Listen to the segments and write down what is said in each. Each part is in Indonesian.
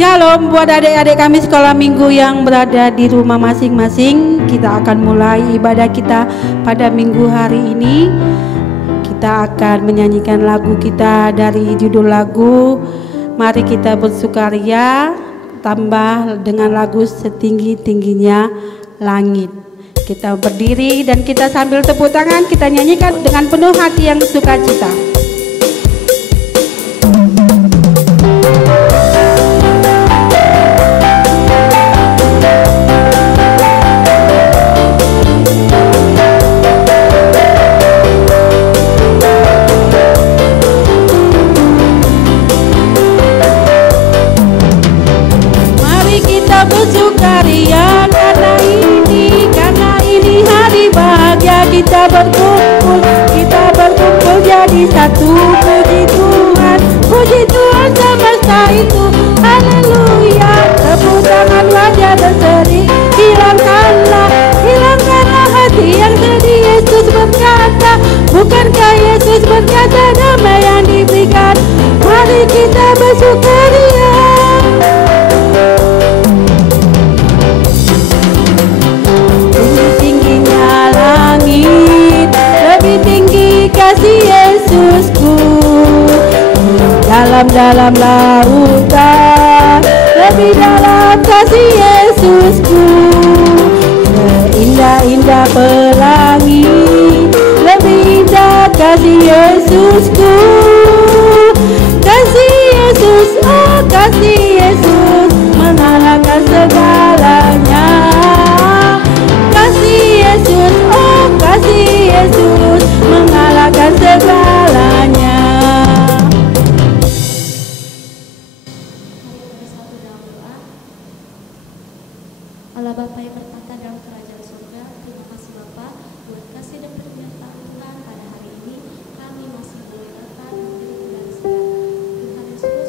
Shalom buat adik-adik kami sekolah minggu yang berada di rumah masing-masing. Kita akan mulai ibadah kita pada minggu hari ini. Kita akan menyanyikan lagu kita dari judul lagu Mari Kita Bersukaria, tambah dengan lagu Setinggi-tingginya Langit. Kita berdiri dan kita sambil tepuk tangan, kita nyanyikan dengan penuh hati yang sukacita. Bersukaria karena ini hari bahagia, kita berkumpul jadi satu. Puji Tuhan semesta itu, haleluya. Tepuk tangan wajah berseri, hilangkanlah hati yang sedih. Yesus berkata, bukankah Yesus berkata damai yang diberikan? Mari kita bersukaria. Lebih tinggi kasih Yesusku, dalam lautan, lebih dalam kasih Yesusku. Indah-indah pelangi, lebih indah kasih Yesusku. Kasih Yesus, oh kasih Yesus, mengalahkan segalanya. Kasih Yesus, oh kasih Yesus, mengalahkan segalanya. Allah Bapa yang bertata dalam kerajaan surga, terima kasih Bapa buat kasih dan penyertaan Tuhan pada hari ini. Kami masih boleh datang menjadi dari siang. Tuhan Yesus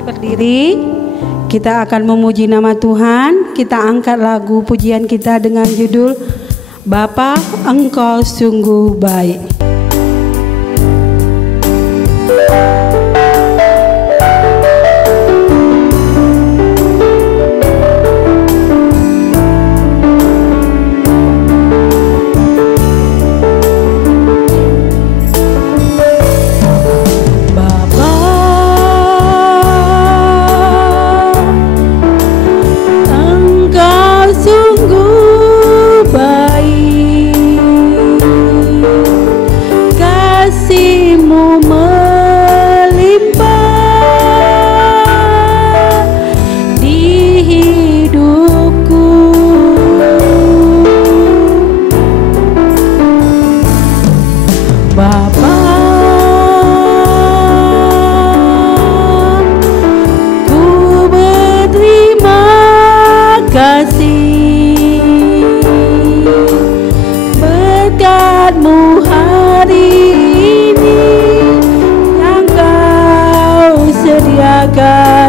berdiri, kita akan memuji nama Tuhan. Kita angkat lagu pujian kita dengan judul Bapa Engkau Sungguh Baik.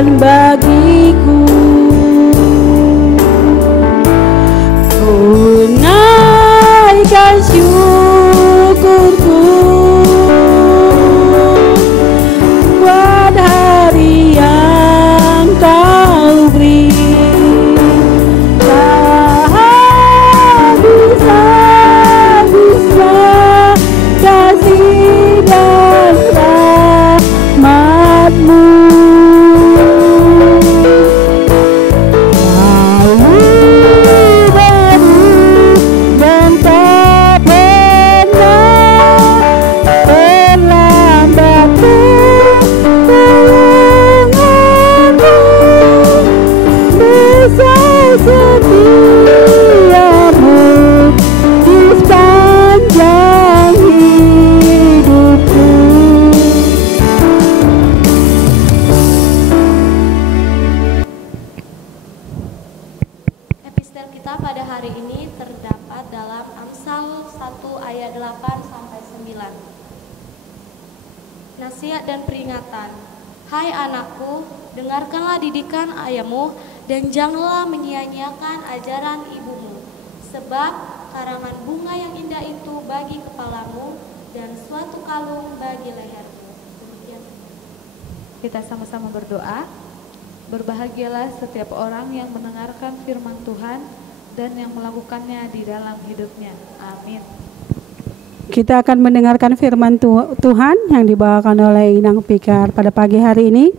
Bagiku ku naikkan syukurku buat hari yang Kau beri. Tak bisa kasih dan rahmat-Mu. ayat 8 sampai 9. Nasihat dan peringatan. Hai anakku, dengarkanlah didikan ayahmu dan janganlah menyia-nyiakan ajaran ibumu. Sebab karangan bunga yang indah itu bagi kepalamu dan suatu kalung bagi lehermu. Demikian. Kita sama-sama berdoa. Berbahagialah setiap orang yang mendengarkan firman Tuhan dan yang melakukannya di dalam hidupnya. Amin. Kita akan mendengarkan firman Tuhan yang dibawakan oleh Inang Pikar pada pagi hari ini.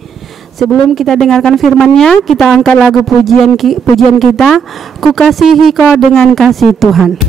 Sebelum kita dengarkan firman-Nya, kita angkat lagu pujian kita, Ku Kasihi Kau dengan Kasih Tuhan.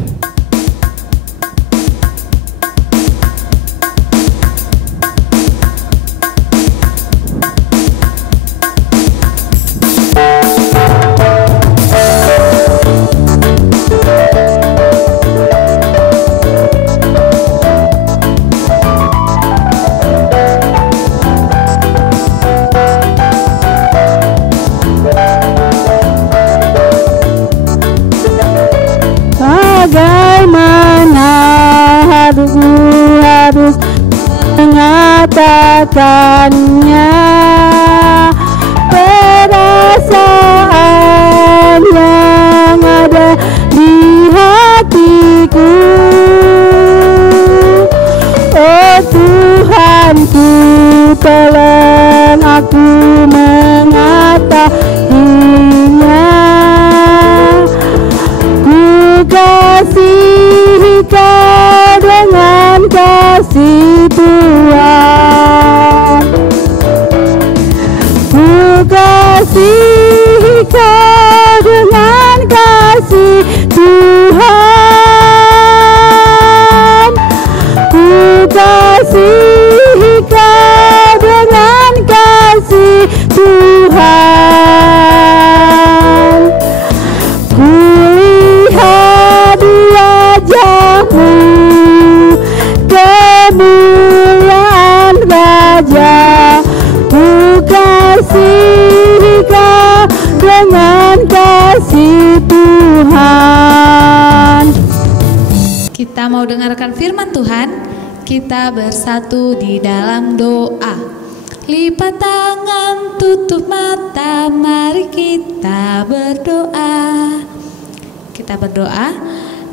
Harus mengatakannya, perasaan yang ada di hatiku. Oh Tuhanku, tolong aku mengatakannya. Ku kasihi Kau dengan kasih Tuhan. Ku kasihi Kau dengan kasih Tuhan. Ku kasihi Kau dengan kasih Tuhan. Ku lihat di wajah-Mu kemuliaan Raja. Ku kasihi Kau dengan kasih Tuhan. Kita mau dengarkan firman Tuhan. Kita bersatu di dalam doa. Lipat tangan, tutup mata, mari kita berdoa. Kita berdoa.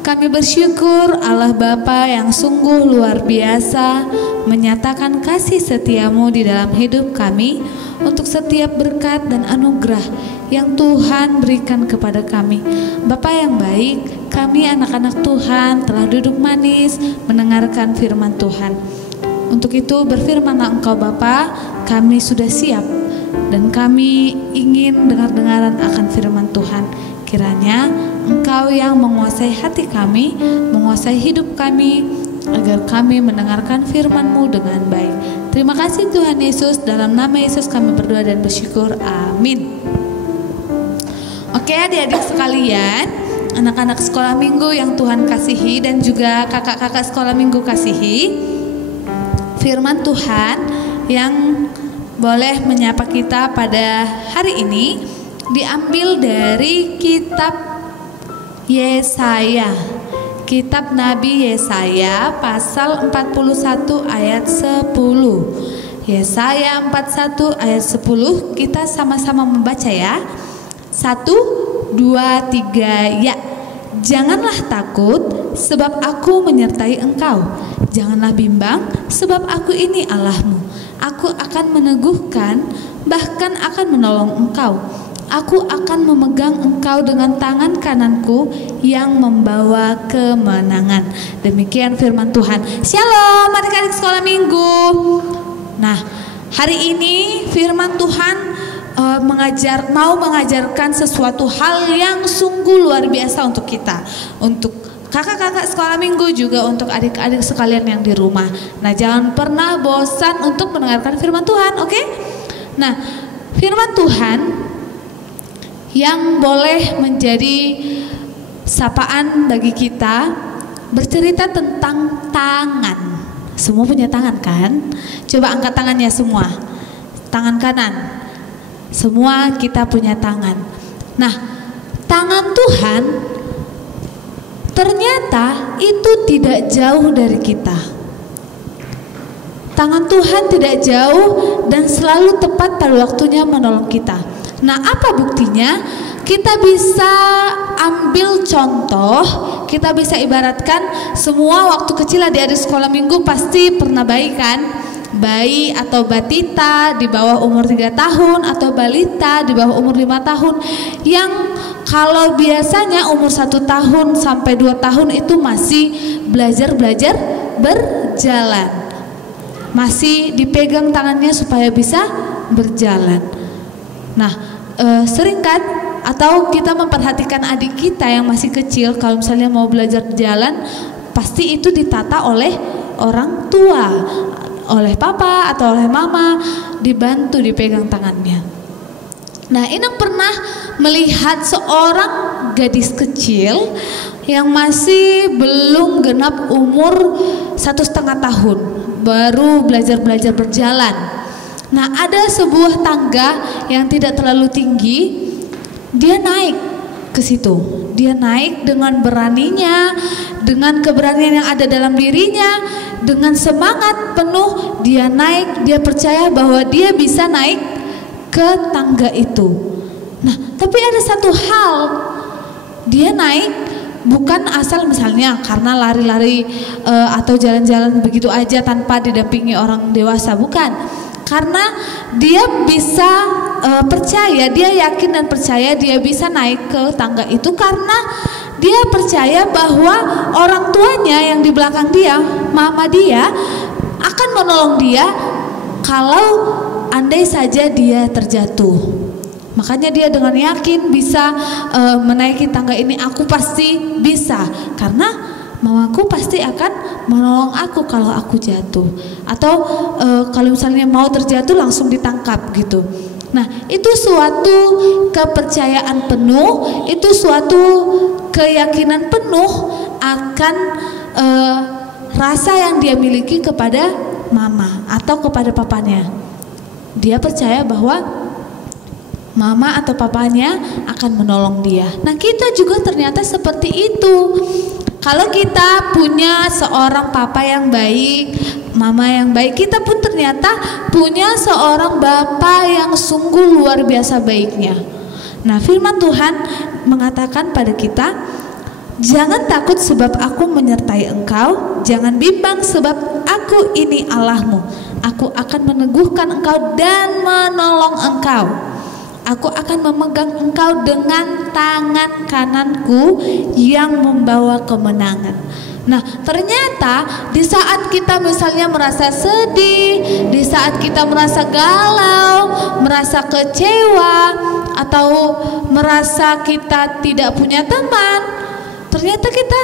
Kami bersyukur Allah Bapa yang sungguh luar biasa menyatakan kasih setia-Mu di dalam hidup kami untuk setiap berkat dan anugerah yang Tuhan berikan kepada kami. Bapa yang baik, kami anak-anak Tuhan telah duduk manis mendengarkan firman Tuhan. Untuk itu berfirmanlah Engkau Bapa, kami sudah siap dan kami ingin dengar-dengaran akan firman Tuhan. Kiranya Engkau yang menguasai hati kami, menguasai hidup kami, agar kami mendengarkan firman-Mu dengan baik. Terima kasih Tuhan Yesus, dalam nama Yesus kami berdoa dan bersyukur, amin. Oke adik-adik sekalian, anak-anak sekolah minggu yang Tuhan kasihi dan juga kakak-kakak sekolah minggu kasihi, firman Tuhan yang boleh menyapa kita pada hari ini diambil dari kitab Yesaya, kitab Nabi Yesaya pasal 41 ayat 10. Yesaya 41 ayat 10, kita sama-sama membaca ya. 1, 2, 3, ya. Janganlah takut, sebab aku menyertai engkau. Janganlah bimbang, sebab aku ini Allahmu. Aku akan meneguhkan, bahkan akan menolong engkau. Aku akan memegang engkau dengan tangan kananku yang membawa kemenangan. Demikian firman Tuhan. Shalom adik-adik sekolah minggu. Nah, hari ini firman Tuhan mau mengajarkan sesuatu hal yang sungguh luar biasa untuk kita, untuk kakak-kakak sekolah minggu, juga untuk adik-adik sekalian yang di rumah. Nah, jangan pernah bosan untuk mendengarkan firman Tuhan, oke? Nah, firman Tuhan yang boleh menjadi sapaan bagi kita bercerita tentang tangan. Semua punya tangan kan? Coba angkat tangannya semua. Tangan kanan. Semua kita punya tangan. Nah, tangan Tuhan Ternyata itu tidak jauh dari kita. Tangan Tuhan tidak jauh dan selalu tepat pada waktunya menolong kita. Nah, apa buktinya? Kita bisa ambil contoh, kita bisa ibaratkan semua waktu kecil adik-adik sekolah minggu pasti pernah bayi kan? Bayi atau batita di bawah umur 3 tahun atau balita di bawah umur 5 tahun yang kalau biasanya umur 1 tahun sampai 2 tahun itu masih belajar berjalan, masih dipegang tangannya supaya bisa berjalan. Nah, sering kan atau kita memperhatikan adik kita yang masih kecil, kalau misalnya mau belajar jalan pasti itu ditata oleh orang tua, oleh papa atau oleh mama, dibantu dipegang tangannya. Nah, Inang pernah melihat seorang gadis kecil yang masih belum genap umur 1,5 tahun, baru belajar berjalan. Nah, ada sebuah tangga yang tidak terlalu tinggi, dia naik ke situ. Dia naik dengan beraninya, dengan keberanian yang ada dalam dirinya, dengan semangat penuh dia naik, dia percaya bahwa dia bisa naik ke tangga itu. Nah, tapi ada satu hal, dia naik bukan asal misalnya karena lari-lari atau jalan-jalan begitu aja tanpa didampingi orang dewasa, bukan. Karena dia bisa percaya, dia yakin dan percaya dia bisa naik ke tangga itu karena dia percaya bahwa orang tuanya yang di belakang dia, mama dia, akan menolong dia kalau andai saja dia terjatuh. Makanya dia dengan yakin bisa menaiki tangga ini. Aku pasti bisa karena mamaku pasti akan menolong aku kalau aku jatuh. Atau kalau misalnya mau terjatuh langsung ditangkap gitu. Nah, itu suatu kepercayaan penuh, itu suatu keyakinan penuh akan rasa yang dia miliki kepada mama atau kepada papanya. Dia percaya bahwa mama atau papanya akan menolong dia. Nah, kita juga ternyata seperti itu. Kalau kita punya seorang papa yang baik, mama yang baik, kita pun ternyata punya seorang bapa yang sungguh luar biasa baiknya. Nah, firman Tuhan mengatakan pada kita, jangan takut sebab aku menyertai engkau, jangan bimbang sebab aku ini Allahmu. Aku akan meneguhkan engkau dan menolong engkau. Aku akan memegang engkau dengan tangan kananku yang membawa kemenangan. Nah, ternyata di saat kita misalnya merasa sedih, di saat kita merasa galau, merasa kecewa, atau merasa kita tidak punya teman, ternyata kita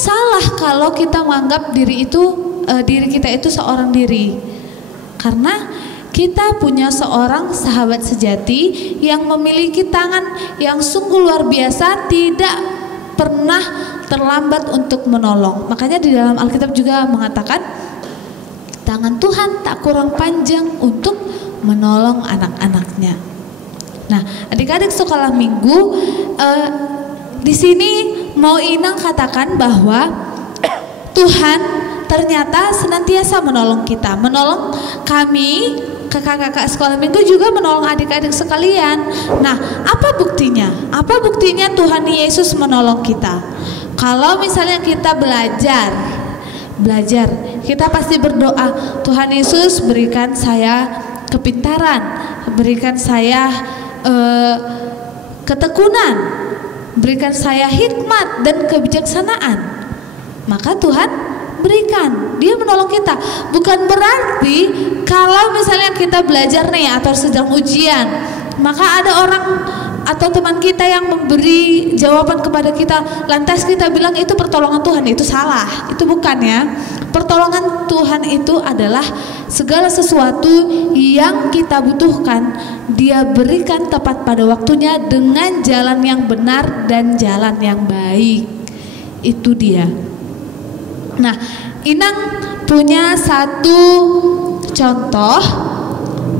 salah kalau kita menganggap diri kita itu seorang diri. Karena kita punya seorang sahabat sejati yang memiliki tangan yang sungguh luar biasa, tidak pernah terlambat untuk menolong. Makanya di dalam Alkitab juga mengatakan tangan Tuhan tak kurang panjang untuk menolong anak-anaknya. Nah, adik-adik sekolah minggu, di sini mau Inang katakan bahwa Tuhan ternyata senantiasa menolong kita, menolong kami, kakak-kakak sekolah minggu juga menolong adik-adik sekalian. Nah, apa buktinya? Apa buktinya Tuhan Yesus menolong kita? Kalau misalnya kita belajar, kita pasti berdoa, Tuhan Yesus berikan saya kepintaran, berikan saya ketekunan, berikan saya hikmat dan kebijaksanaan. Maka Tuhan berikan, dia menolong kita. Bukan berarti kalau misalnya kita belajar nih atau sedang ujian, maka ada orang atau teman kita yang memberi jawaban kepada kita, lantas kita bilang itu pertolongan Tuhan. Itu salah, itu bukan ya. Pertolongan Tuhan itu adalah segala sesuatu yang kita butuhkan, dia berikan tepat pada waktunya dengan jalan yang benar dan jalan yang baik. Itu dia. Nah, Inang punya satu contoh.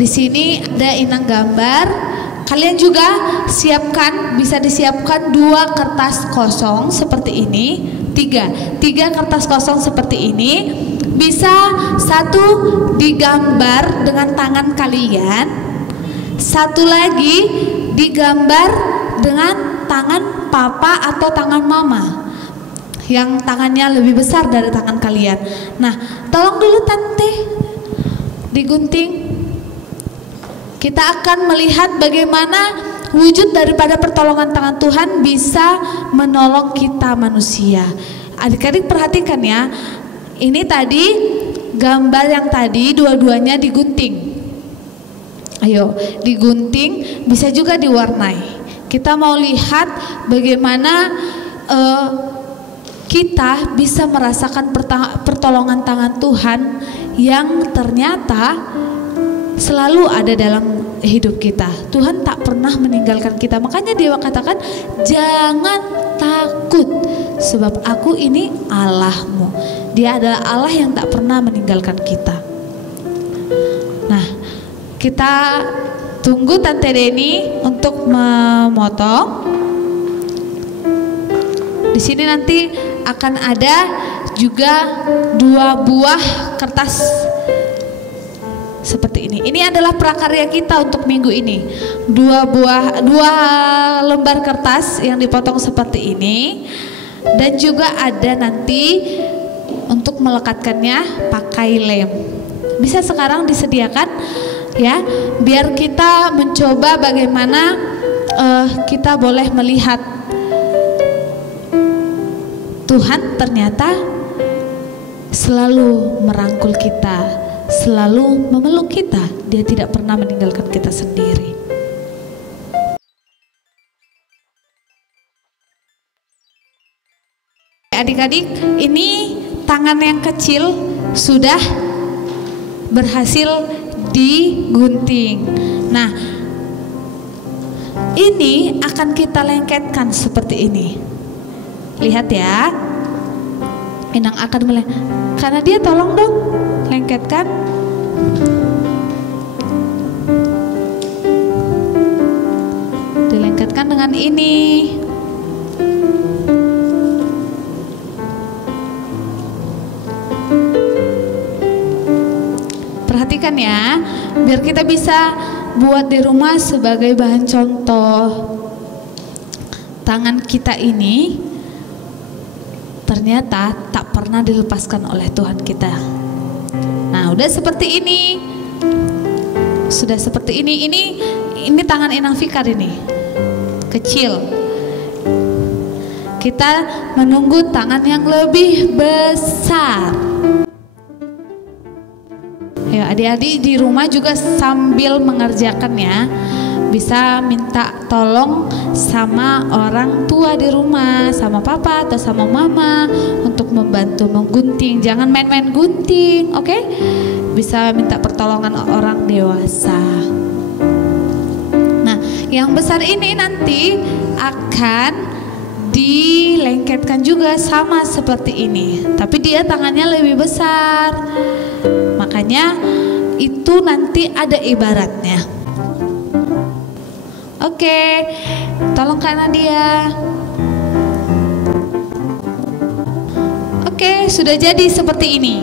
Di sini ada Inang gambar. Kalian juga siapkan, bisa disiapkan 2 kertas kosong seperti ini. tiga kertas kosong seperti ini. Bisa satu digambar dengan tangan kalian, satu lagi digambar dengan tangan papa atau tangan mama yang tangannya lebih besar dari tangan kalian. Nah, tolong dulu tante digunting. Kita akan melihat bagaimana wujud daripada pertolongan tangan Tuhan bisa menolong kita manusia. Adik-adik perhatikan ya. Ini tadi gambar yang tadi dua-duanya digunting. Ayo, digunting, bisa juga diwarnai. Kita mau lihat bagaimana kita bisa merasakan pertolongan tangan Tuhan yang ternyata selalu ada dalam hidup kita. Tuhan tak pernah meninggalkan kita. Makanya Dia katakan, jangan takut, sebab aku ini Allahmu. Dia adalah Allah yang tak pernah meninggalkan kita. Nah, kita tunggu Tante Deni untuk memotong. Di sini nanti akan ada juga 2 buah kertas seperti ini. Ini adalah prakarya kita untuk minggu ini. 2 lembar kertas yang dipotong seperti ini, dan juga ada nanti untuk melekatkannya pakai lem. Bisa sekarang disediakan ya, biar kita mencoba bagaimana kita boleh melihat Tuhan ternyata selalu merangkul kita, selalu memeluk kita. Dia tidak pernah meninggalkan kita sendiri. Adik-adik, ini tangan yang kecil sudah berhasil digunting. Nah, ini akan kita lengketkan seperti ini. Lihat ya, Inang akan karena dia tolong dong lengketkan. Dilengketkan dengan ini. Perhatikan ya, biar kita bisa buat di rumah sebagai bahan contoh. Tangan kita ini ternyata tak pernah dilepaskan oleh Tuhan kita. Nah, udah seperti ini. Sudah seperti ini. Ini tangan Inang Fikar ini. Kecil. Kita menunggu tangan yang lebih besar. Ya, adik-adik di rumah juga sambil mengerjakannya bisa minta tolong sama orang tua di rumah, sama papa atau sama mama untuk membantu menggunting. Jangan main-main gunting, oke? Bisa minta pertolongan orang dewasa. Nah, yang besar ini nanti akan dilengketkan juga sama seperti ini, tapi dia tangannya lebih besar. Makanya itu nanti ada ibaratnya. Oke, tolong Kak Nadia. Oke, sudah jadi seperti ini.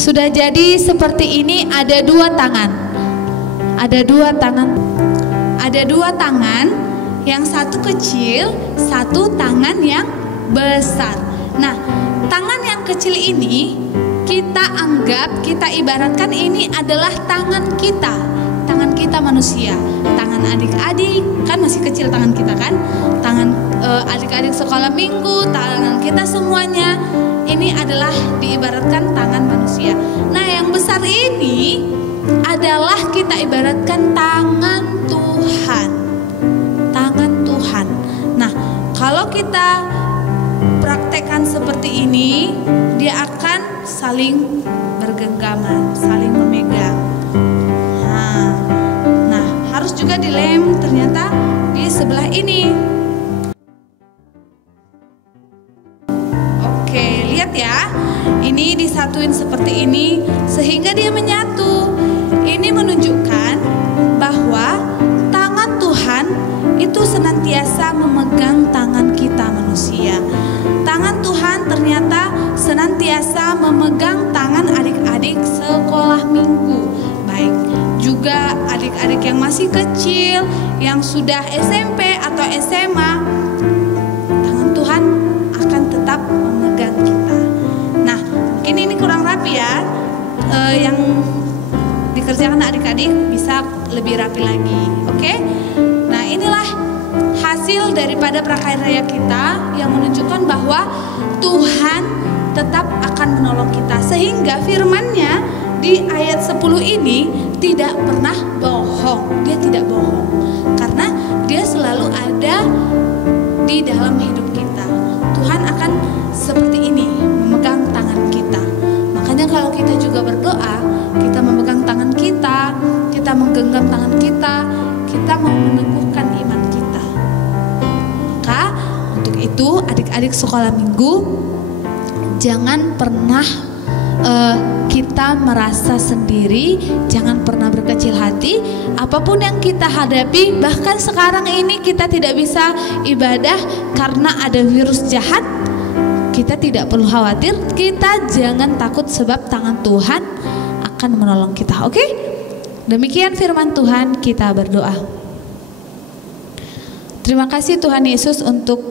Sudah jadi seperti ini, ada 2 tangan. Ada 2 tangan. Ada 2 tangan, yang satu kecil, satu tangan yang besar. Nah, tangan yang kecil ini kita anggap, kita ibaratkan ini adalah tangan kita manusia. Tangan adik-adik, kan masih kecil tangan kita kan, tangan adik-adik sekolah minggu, tangan kita semuanya, ini adalah diibaratkan tangan manusia. Nah, yang besar ini adalah kita ibaratkan tangan Tuhan. Tangan Tuhan. Nah, kalau kita praktekkan seperti ini, dia akan saling bergenggaman, saling memegang. Nah, harus juga dilem ternyata di sebelah ini. Oke, lihat ya. Ini disatuin seperti ini sehingga dia menyatu. Ini menunjukkan bahwa tangan Tuhan itu senantiasa memegang tangan kita manusia. Tangan Tuhan senantiasa memegang tangan adik-adik sekolah minggu, baik juga adik-adik yang masih kecil, yang sudah SMP atau SMA. Tangan Tuhan akan tetap memegang kita. Nah, mungkin ini kurang rapi ya, yang dikerjakan adik-adik bisa lebih rapi lagi, oke? Nah, inilah hasil daripada prakarya kita yang menunjukkan bahwa Tuhan tetap akan menolong kita, sehingga firman-Nya di ayat 10 ini tidak pernah bohong. Dia tidak bohong karena dia selalu ada di dalam hidup kita. Tuhan akan seperti ini, memegang tangan kita. Makanya kalau kita juga berdoa, kita memegang tangan kita, kita menggenggam tangan kita, kita mau meneguhkan iman kita. Maka untuk itu adik-adik sekolah minggu, jangan pernah kita merasa sendiri, jangan pernah berkecil hati. Apapun yang kita hadapi, bahkan sekarang ini kita tidak bisa ibadah karena ada virus jahat, kita tidak perlu khawatir, kita jangan takut sebab tangan Tuhan akan menolong kita. Oke? Demikian firman Tuhan, kita berdoa. Terima kasih Tuhan Yesus untuk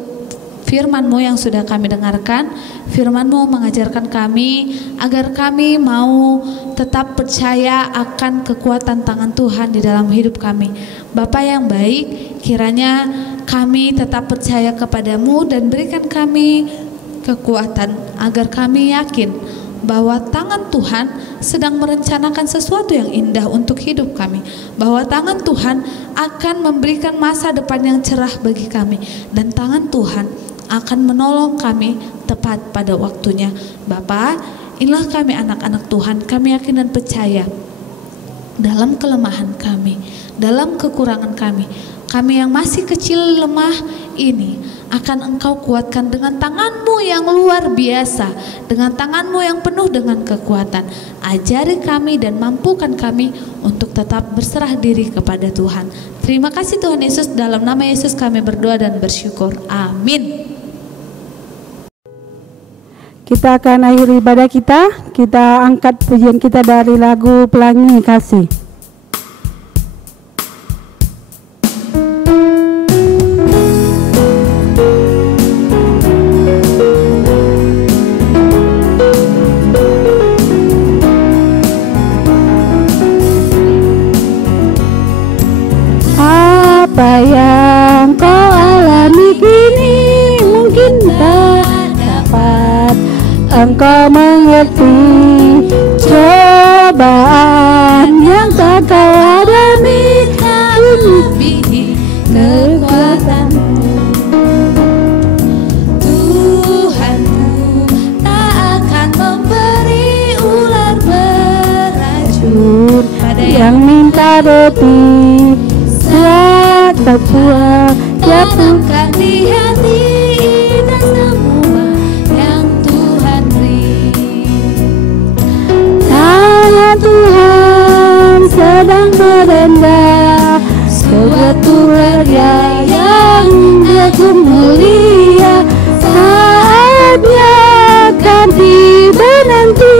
firman-Mu yang sudah kami dengarkan. Firman-Mu mengajarkan kami agar kami mau tetap percaya akan kekuatan tangan Tuhan di dalam hidup kami. Bapa yang baik, kiranya kami tetap percaya kepadamu dan berikan kami kekuatan agar kami yakin bahwa tangan Tuhan sedang merencanakan sesuatu yang indah untuk hidup kami, bahwa tangan Tuhan akan memberikan masa depan yang cerah bagi kami, dan tangan Tuhan akan menolong kami tepat pada waktunya. Bapa, inilah kami anak-anak Tuhan, kami yakin dan percaya dalam kelemahan kami, dalam kekurangan kami yang masih kecil lemah ini akan Engkau kuatkan dengan tangan-Mu yang luar biasa, dengan tangan-Mu yang penuh dengan kekuatan. Ajari kami dan mampukan kami untuk tetap berserah diri kepada Tuhan. Terima kasih Tuhan Yesus, dalam nama Yesus kami berdoa dan bersyukur. Amin. Kita akan akhiri ibadah kita. Kita angkat pujian kita dari lagu Pelangi Kasih. Apa yang kau alami kini mungkin tak dapat engkau mengerti. Cobaan yang tak kau alami melebihi kekuatanmu. Tuhanmu tak akan memberi ular beracun pada yang minta roti tak buah. Tenangkan di hati dan semua yang Tuhan beri. Tangan Tuhan sedang merendah suatu karya yang agung mulia. Saatnya akan tiba nanti,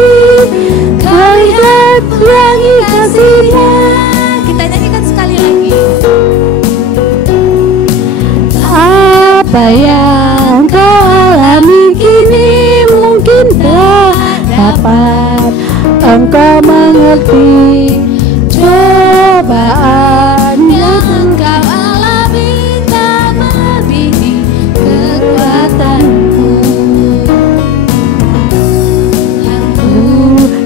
kau lihat pelangi kasih-Nya. Kita nyanyikan sekali lagi. Apa yang kau alami kini mungkin tak dapat engkau mengerti. Cobaan yang Engkau alami tak melebihi kekuatanku. Yang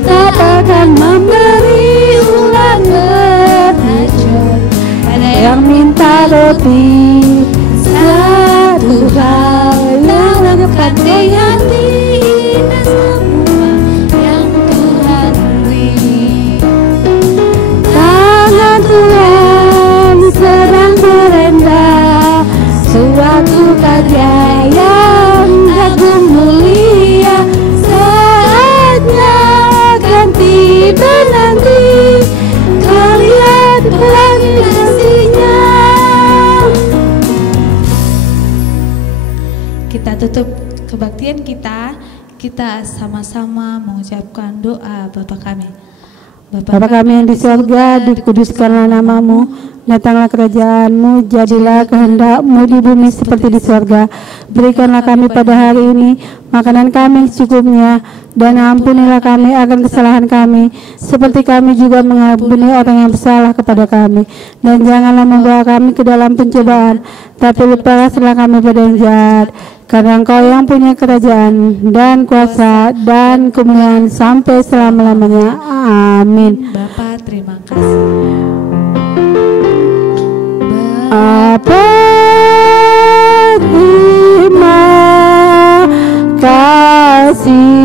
tak akan memberi ular beracun pada yang minta roti. Satu hal yang lekat di hati dan semua yang Tuhan beri. Tangan Tuhan sedang merendah suatu karya yang agung mulia. Saatnya akan tiba nanti, kau lihat pelangi kasih-Nya. Kita tutup kebaktian kita, kita sama-sama mengucapkan doa Bapa kami. Bapa kami yang di sorga, dikuduskanlah namamu, datanglah kerajaan-Mu, jadilah kehendak-Mu di bumi seperti di sorga. Berikanlah kami pada hari ini makanan kami secukupnya, dan ampunilah kami akan kesalahan kami, seperti kami juga mengampuni orang yang bersalah kepada kami. Dan janganlah membawa kami ke dalam pencobaan, tapi lepaslah kami pada yang jahat. Karena Engkau yang punya kerajaan dan kuasa dan kemuliaan sampai selama-lamanya. Amin. Bapa, terima kasih. Bapa, terima kasih.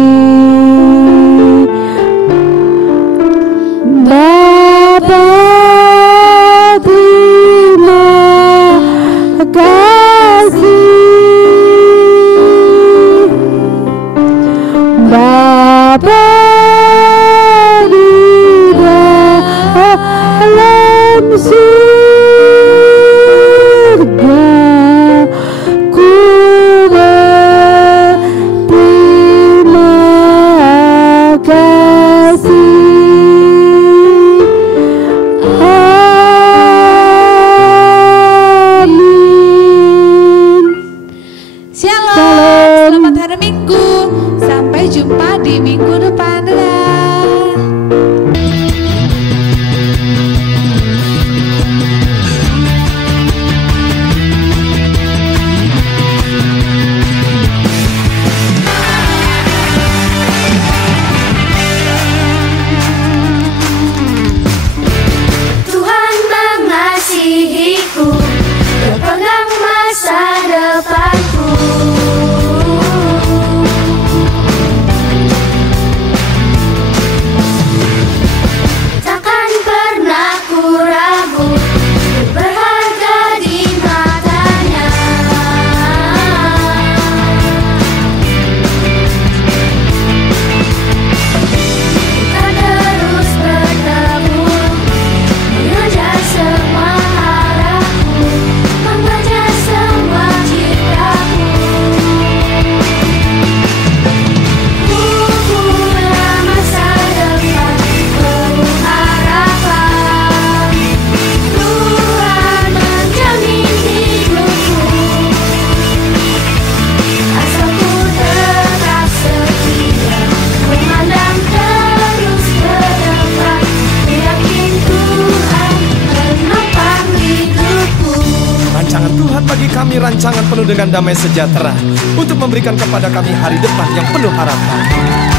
Bapa, terima kasih. Bapa di dalam surga, ku berterima kasih. Amin. Shalom, selamat hari Minggu. Sampai jumpa di minggu depan. Dadah. Tuhan mengasihiku, berpegang masa depanku. Takkan pernah ku ragu, berharga di matanya. Kita terus bertemu, mengejar semua harapku, membaca semua citaku. Pukullah masa depan penuh harapan. Tuhan menjamin hidupku, asalku tetap setia, memandang terus ke depan, yakin Tuhan menopang hidupku. Rancangan Tuhan bagi kami rancangan penuh dengan damai sejahtera, untuk memberikan kepada kami hari depan yang penuh harapan.